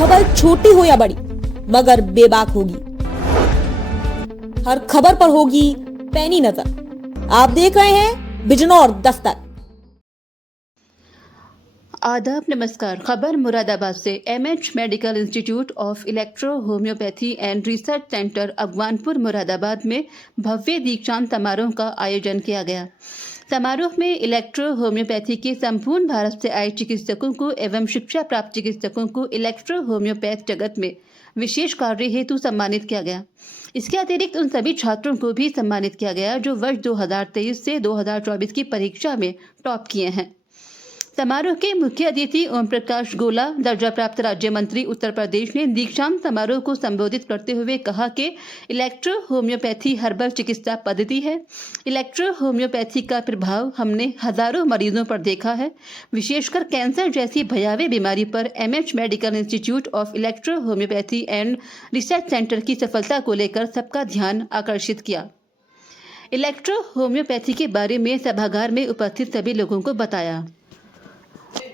खबर छोटी हो या बड़ी मगर बेबाक होगी। हर खबर पर होगी पैनी नजर। आप देख रहे हैं बिजनौर दस्तक। आदाब, नमस्कार। खबर मुरादाबाद से। MH medical institute of electro homeopathy and research centre Agwanpur Moradabad में भव्य दीक्षांत समारोह का आयोजन किया गया। समारोह में इलेक्ट्रो होम्योपैथी के संपूर्ण भारत से आए चिकित्सकों को एवं शिक्षा प्राप्त चिकित्सकों को इलेक्ट्रो होम्योपैथ जगत में विशेष कार्य हेतु सम्मानित किया गया। इसके अतिरिक्त उन सभी छात्रों को भी सम्मानित किया गया जो वर्ष 2023 से 2024 की परीक्षा में टॉप किए हैं। समारोह के मुख्य अतिथि ओम प्रकाश गोला, दर्जा प्राप्त राज्य मंत्री उत्तर प्रदेश, ने दीक्षांत समारोह को संबोधित करते हुए कहा कि इलेक्ट्रो होम्योपैथी हर्बल चिकित्सा पद्धति है। इलेक्ट्रो होम्योपैथी का प्रभाव हमने हजारों मरीजों पर देखा है। विशेषकर कैंसर जैसी भयावह बीमारी पर MH medical institute of electro homeopathy and research centre की सफलता को लेकर सबका ध्यान आकर्षित किया। इलेक्ट्रो होम्योपैथी के बारे में सभागार में उपस्थित सभी लोगों को बताया।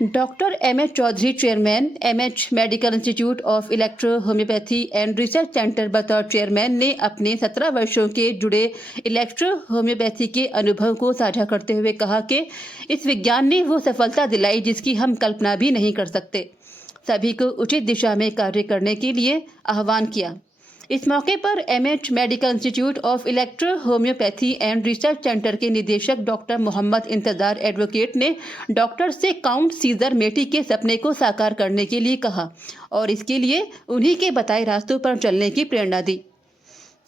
Doctor MH Chaudhary, chairman MH medical institute of electro homeopathy and research centre, बतौर चेयरमैन ने अपने 17 वर्षों के जुड़े इलेक्ट्रो होम्योपैथी के अनुभव को साझा करते हुए कहा कि इस विज्ञान ने वो सफलता दिलाई जिसकी हम कल्पना भी नहीं कर सकते। सभी को उचित दिशा में कार्य करने के लिए आह्वान किया। इस मौके पर MH medical institute of electro homeopathy and research centre के निदेशक डॉक्टर मोहम्मद इंतजार एडवोकेट ने डॉक्टर से काउंट सीजर मेटी के सपने को साकार करने के लिए कहा और इसके लिए उन्हीं के बताए रास्तों पर चलने की प्रेरणा दी।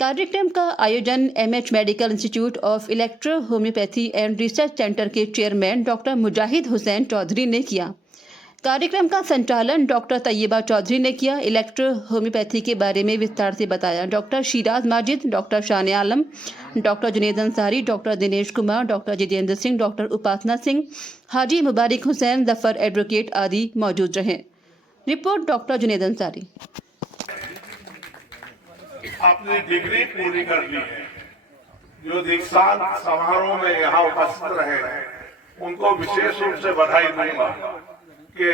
कार्यक्रम का आयोजन MH medical institute of electro homeopathy and research centre के चेयरमैन डॉक्टर मुजाहिद हुसैन चौधरी ने किया। कार्यक्रम का संचालन डॉक्टर तैयबा चौधरी ने किया। इलेक्ट्रो होम्योपैथी के बारे में विस्तार से बताया doctor Siraj Majid, doctor Shan Alam, doctor Junaid Ansari, doctor Dinesh Kumar, doctor Jitendra Singh, doctor Upasana Singh, Haji Mubarak Hussain, Zafar advocate आदि मौजूद रहे। Report doctor Junaid Ansari. अपनी डिग्री पूरी कर ली है, जो दीक्षांत समारोह में यहाँ उपस्थित रहे उनको विशेष रूप से बधाई दूंगा कि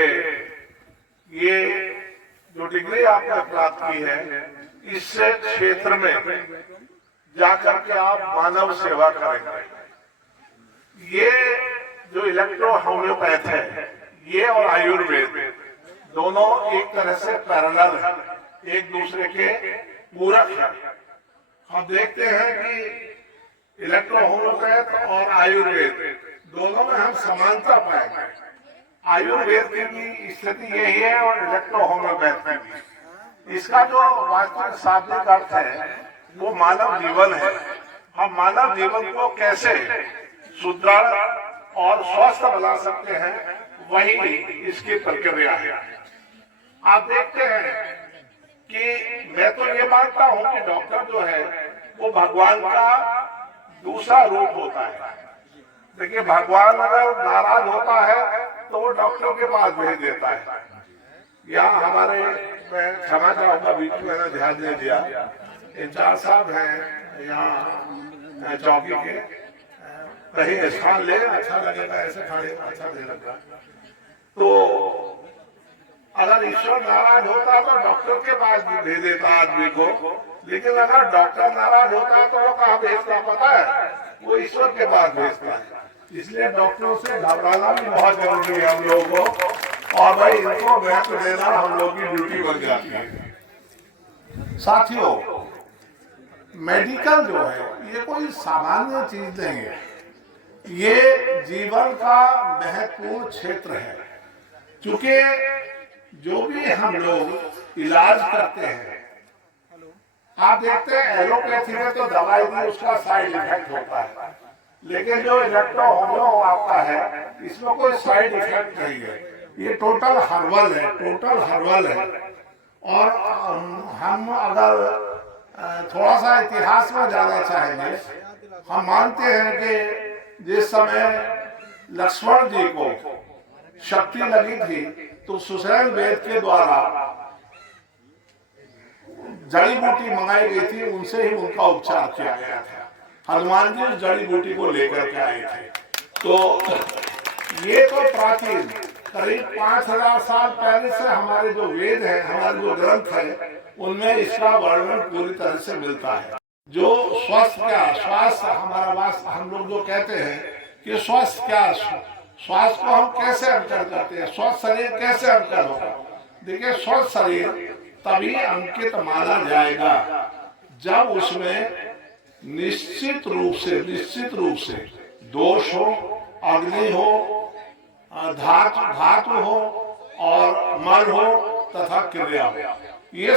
ये जो डिग्री आपने प्राप्त की है इससे क्षेत्र में जाकर के आप मानव सेवा करेंगे। ये जो इलेक्ट्रो होम्योपैथ है ये और आयुर्वेद दोनों एक तरह से पैरेलल है, एक दूसरे के पूरक है। हम देखते हैं कि इलेक्ट्रो होम्योपैथ और आयुर्वेद दोनों में हम समानता पाएंगे। आयुर्वेद की भी स्थिति यही है और इलेक्ट्रो होम्योपैथ में भी। इसका जो वास्तविक शाब्दिक अर्थ है वो मानव जीवन है। हम मानव जीवन को कैसे सुदृढ़ और स्वस्थ बना सकते हैं वही इसकी प्रक्रिया है। आप देखते हैं कि मैं तो ये मानता हूं कि डॉक्टर जो है वो भगवान का दूसरा रूप होता है। देखिए, भगवान अगर नाराज होता है तो वो डॉक्टर के पास भेज देता है। यहाँ हमारे, मैं क्षमा चाहूंगा बीच में मैंने ध्यान नहीं दिया, इंचार्ज साहब हैं यहाँ चौकी के, कहीं स्थान ले अच्छा लगेगा, ऐसे खड़े अच्छा नहीं लगता। तो अगर ईश्वर नाराज होता तो डॉक्टर के पास भी भेज देता आदमी को, लेकिन अगर डॉक्टर नाराज होता तो वो कहाँ भेजता पता है? वो ईश्वर के पास भेजता है। इसलिए डॉक्टरों से घबराना भी बहुत जरूरी है हम लोगों को, और भाई इनको महत्व देना हम लोग की ड्यूटी बन जाती है। साथियों, मेडिकल जो है ये कोई सामान्य चीज नहीं है, ये जीवन का महत्वपूर्ण क्षेत्र है। क्योंकि जो भी हम लोग इलाज करते हैं, आप देखते हैं एलोपैथी में तो दवाई भी उसका साइड इफेक्ट होता है, लेकिन जो इलेक्ट्रो होम्यो आता है इसमें कोई साइड इफेक्ट नहीं है। ये टोटल हर्बल है, टोटल हर्बल है। और हम अगर थोड़ा सा इतिहास में जाना चाहेंगे, हम मानते हैं कि जिस समय लक्ष्मण जी को शक्ति लगी थी तो सुसैन वेद के द्वारा जड़ी बूटी मंगाई गई थी, उनसे ही उनका उपचार किया गया था। हनुमान जी उस जड़ी बूटी को लेकर के आए थे। तो ये तो प्राचीन करीब 5000 साल पहले से हमारे जो वेद है, हमारे जो ग्रंथ है, उनमें इसका वर्णन पूरी तरह से मिलता है। जो स्वास्थ्य हमारा वास्ते, हम लोग जो कहते हैं कि स्वास्थ्य को हम कैसे अंकित करते हैं, स्वस्थ शरीर कैसे अंकित होगा? देखिए, स्वस्थ शरीर तभी अंकित माना जाएगा जब उसमें निश्चित रूप से दोष हो, अग्नि हो, धातु हो और मल हो तथा क्रिया हो। ये